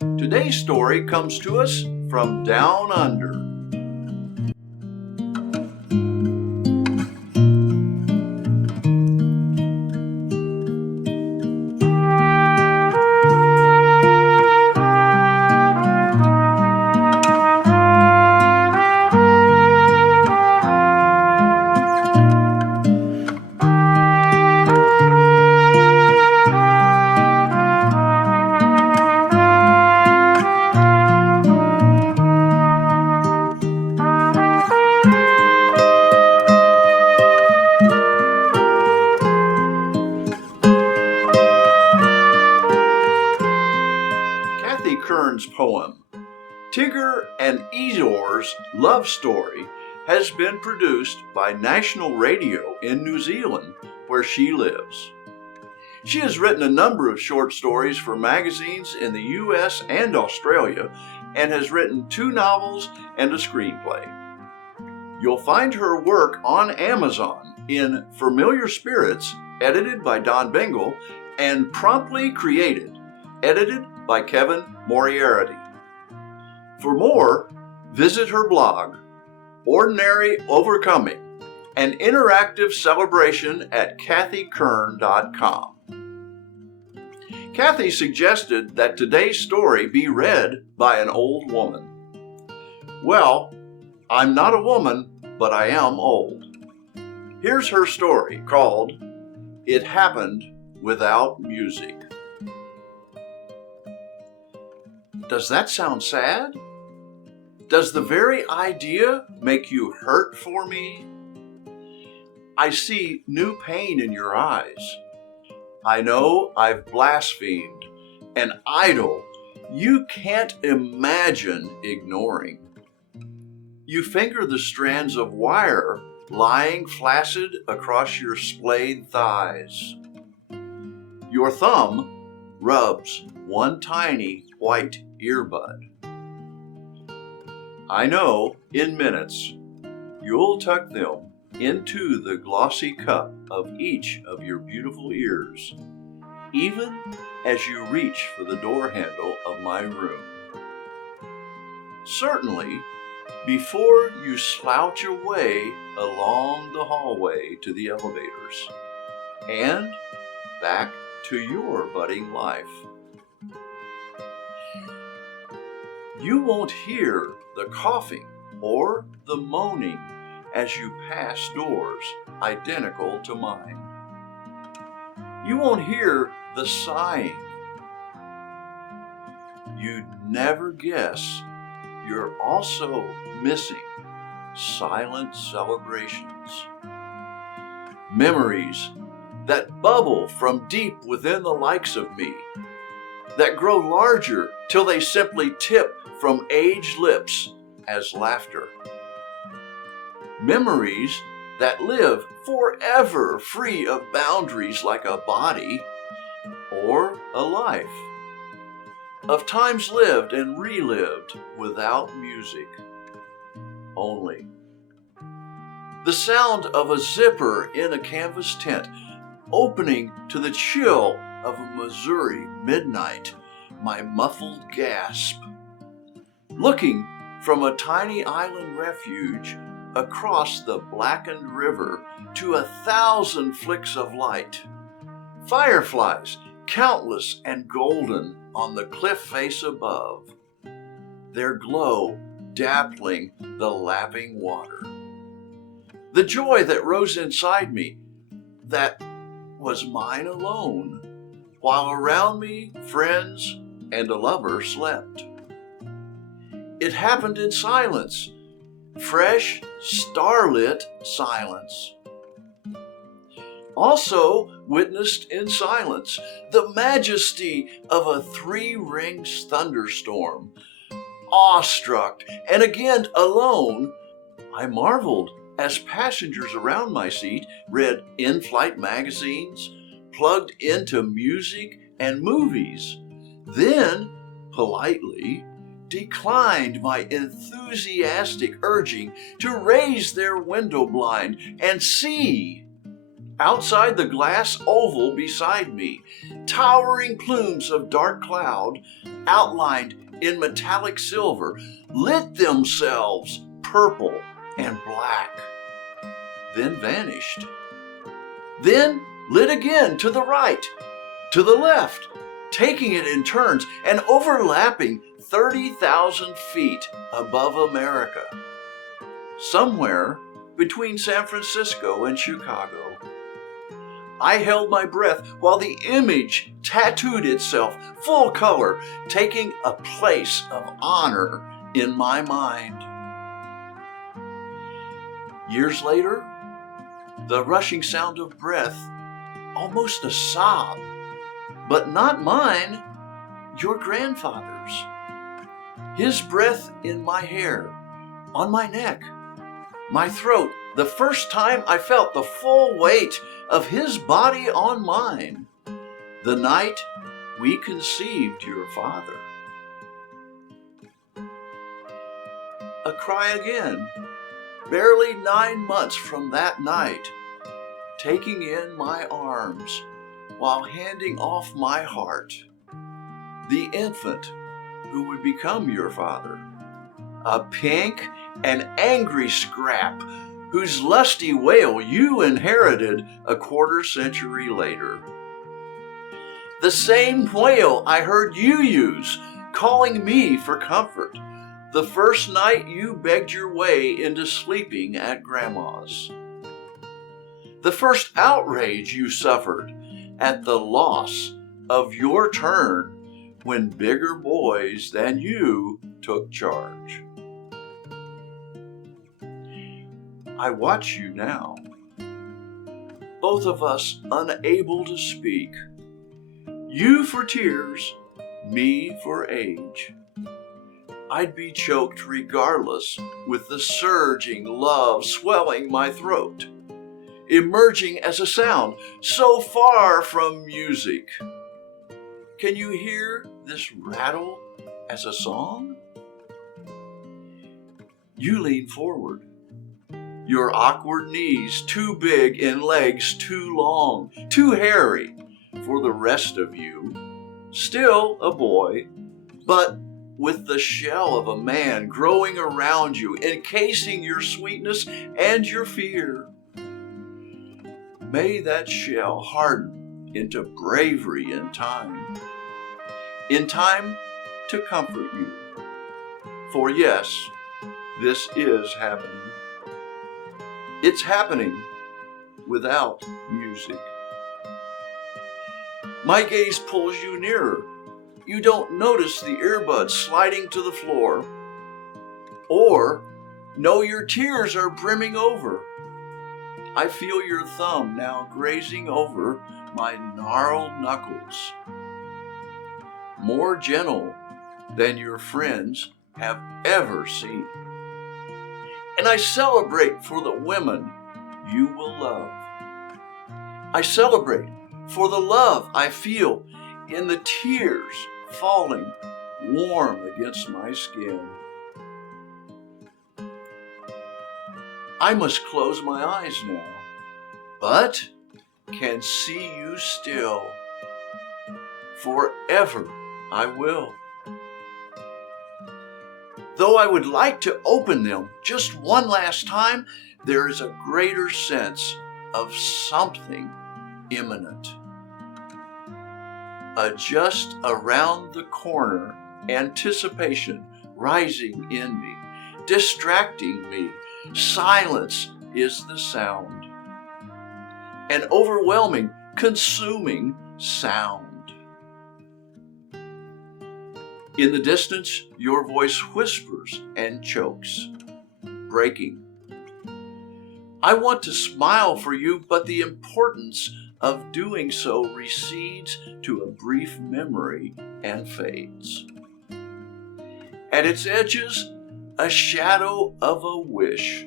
Today's story comes to us from down under. Cathy Kern's poem, Tigger and Eeyore's Love Story, has been produced by National Radio in New Zealand, where she lives. She has written a number of short stories for magazines in the US and Australia, and has written 2 novels and a screenplay. You'll find her work on Amazon in Familiar Spirits, edited by Don Bingle, and Promptly Created, edited by Kevin Moriarty. For more, visit her blog, Ordinary Overcoming, an interactive celebration at CathyKern.com. Cathy suggested that today's story be read by an old woman. Well, I'm not a woman, but I am old. Here's her story called It Happened Without Music. Does that sound sad? Does the very idea make you hurt for me? I see new pain in your eyes. I know I've blasphemed, an idol you can't imagine ignoring. You finger the strands of wire lying flaccid across your splayed thighs. Your thumb rubs one tiny white earbud. I know in minutes you'll tuck them into the glossy cup of each of your beautiful ears, even as you reach for the door handle of my room. Certainly, before you slouch away along the hallway to the elevators and back to your budding life. You won't hear the coughing or the moaning as you pass doors identical to mine. You won't hear the sighing. You'd never guess you're also missing silent celebrations. Memories that bubble from deep within the likes of me, that grow larger till they simply tip from aged lips as laughter. Memories that live forever free of boundaries like a body or a life. Of times lived and relived without music. Only. The sound of a zipper in a canvas tent opening to the chill of a Missouri midnight, my muffled gasp. Looking from a tiny island refuge across the blackened river to 1,000 flicks of light. Fireflies, countless and golden, on the cliff face above, their glow dappling the lapping water. The joy that rose inside me, that was mine alone, while around me friends and a lover slept. It happened in silence, fresh, starlit silence. Also witnessed in silence the majesty of a 3-ring thunderstorm. Awestruck and again alone, I marveled as passengers around my seat read in-flight magazines, plugged into music and movies, then politely declined my enthusiastic urging to raise their window blind and see Outside the glass oval beside me, towering plumes of dark cloud, outlined in metallic silver, lit themselves purple and black, then vanished. Then lit again to the right, to the left, taking it in turns and overlapping 30,000 feet above America, somewhere between San Francisco and Chicago. I held my breath while the image tattooed itself full color, taking a place of honor in my mind. Years later, the rushing sound of breath, almost a sob, but not mine, your grandfather's. His breath in my hair, on my neck, my throat, the first time I felt the full weight of his body on mine, the night we conceived your father. A cry again, barely 9 months from that night, taking in my arms while handing off my heart, the infant who would become your father, a pink and angry scrap whose lusty wail you inherited a quarter century later. The same wail I heard you use, calling me for comfort, the first night you begged your way into sleeping at Grandma's. The first outrage you suffered at the loss of your turn when bigger boys than you took charge. I watch you now, both of us unable to speak, you for tears, me for age. I'd be choked regardless with the surging love swelling my throat, emerging as a sound so far from music. Can you hear this rattle as a song? You lean forward, your awkward knees too big and legs too long, too hairy for the rest of you. Still a boy, but with the shell of a man growing around you, encasing your sweetness and your fear. May that shell harden into bravery in time to comfort you. For yes, this is happening. It's happening without music. My gaze pulls you nearer. You don't notice the earbuds sliding to the floor, or know your tears are brimming over. I feel your thumb now grazing over my gnarled knuckles, more gentle than your friends have ever seen. And I celebrate for the women you will love. I celebrate for the love I feel in the tears falling warm against my skin. I must close my eyes now, but can see you still. Forever I will. Though I would like to open them just one last time, there is a greater sense of something imminent. A just around the corner anticipation rising in me, distracting me. Silence is the sound. An overwhelming, consuming sound. In the distance, your voice whispers and chokes, breaking. I want to smile for you, but the importance of doing so recedes to a brief memory and fades. At its edges, a shadow of a wish.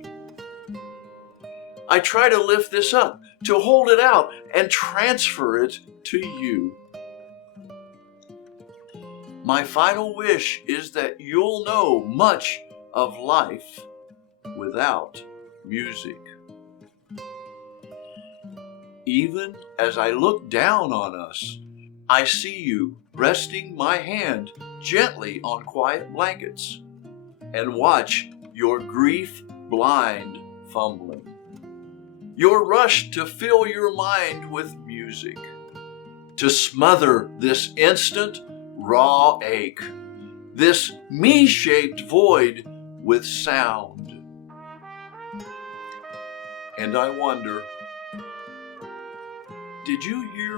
I try to lift this up, to hold it out and transfer it to you. My final wish is that you'll know much of life without music. Even as I look down on us, I see you resting my hand gently on quiet blankets and watch your grief blind fumbling. Your rush to fill your mind with music, to smother this instant raw ache, this me-shaped void with sound. And I wonder, did you hear